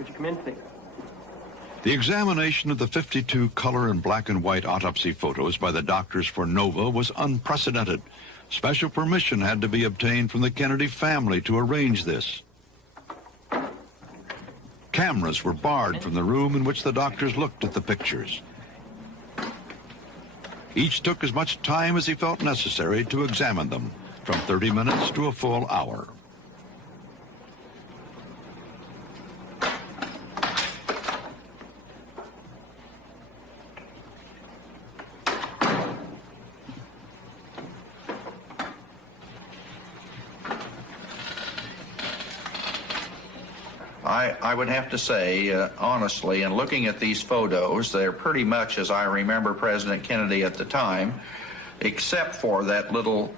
Would you come in, please? The examination of the 52 color and black and white autopsy photos by the doctors for Nova was unprecedented. Special permission had to be obtained from the Kennedy family to arrange this. Cameras were barred from the room in which the doctors looked at the pictures. Each took as much time as he felt necessary to examine them, from 30 minutes to a full hour. I would have to say, honestly, in looking at these photos, they're pretty much as I remember President Kennedy at the time, except for that little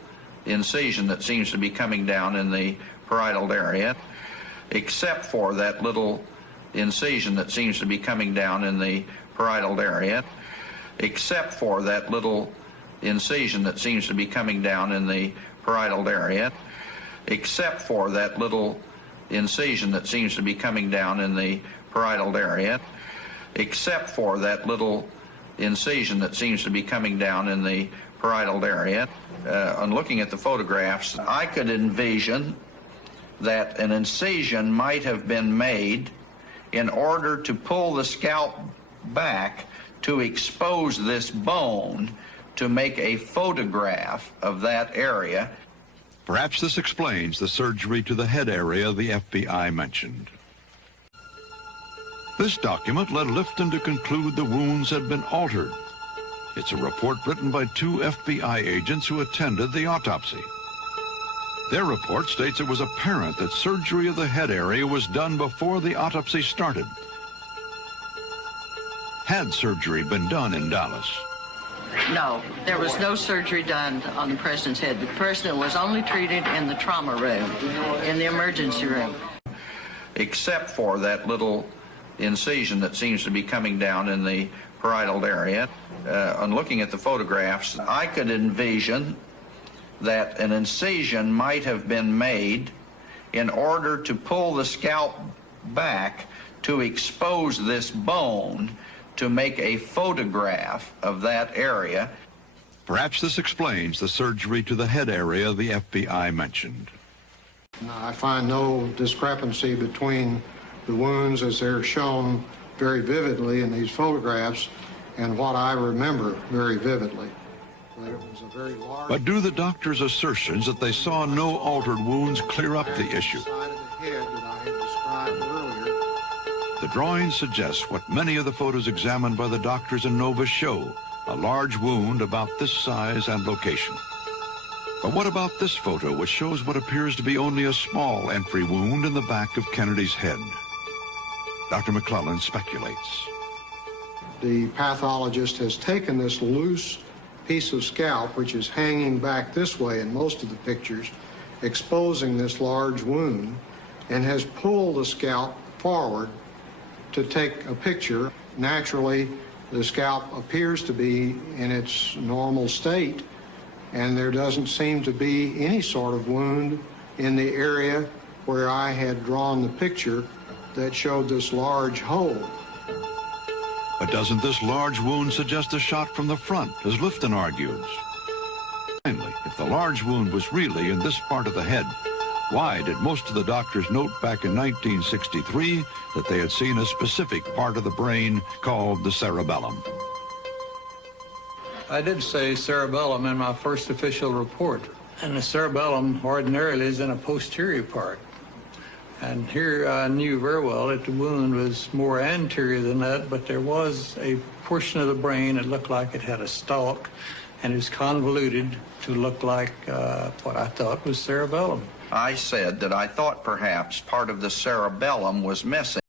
incision that seems to be coming down in the parietal area, except for that little incision that seems to be coming down in the parietal area, except for that little incision that seems to be coming down in the parietal area, except for that little incision that seems to be coming down in the parietal area, except for that little incision that seems to be coming down in the parietal area. On looking at the photographs, I could envision that an incision might have been made in order to pull the scalp back to expose this bone to make a photograph of that area. Perhaps this explains the surgery to the head area the FBI mentioned. This document led Lifton to conclude the wounds had been altered. It's a report written by 2 FBI agents who attended the autopsy. Their report states it was apparent that surgery of the head area was done before the autopsy started. Had surgery been done in Dallas? No, there was no surgery done on the president's head. The president was only treated in the trauma room, in the emergency room. Except for that little incision that seems to be coming down in the parietal area. On looking at the photographs, I could envision that an incision might have been made in order to pull the scalp back to expose this bone to make a photograph of that area. Perhaps this explains the surgery to the head area the FBI mentioned. I find no discrepancy between the wounds as they're shown very vividly in these photographs and what I remember very vividly. It was a very large... But do the doctors' assertions that they saw no altered wounds clear up the issue? The drawings suggest what many of the photos examined by the doctors in Nova show, a large wound about this size and location. But what about this photo, which shows what appears to be only a small entry wound in the back of Kennedy's head? Dr. McClellan speculates. The pathologist has taken this loose piece of scalp, which is hanging back this way in most of the pictures, exposing this large wound, and has pulled the scalp forward to take a picture. Naturally, the scalp appears to be in its normal state, and there doesn't seem to be any sort of wound in the area where I had drawn the picture that showed this large hole. But doesn't this large wound suggest a shot from the front, as Lifton argues? Finally, if the large wound was really in this part of the head, why did most of the doctors note back in 1963 that they had seen a specific part of the brain called the cerebellum? I did say cerebellum in my first official report, and the cerebellum ordinarily is in a posterior part. And here I knew very well that the wound was more anterior than that, but there was a portion of the brain that looked like it had a stalk, and it was convoluted to look like what I thought was cerebellum. I said that I thought perhaps part of the cerebellum was missing.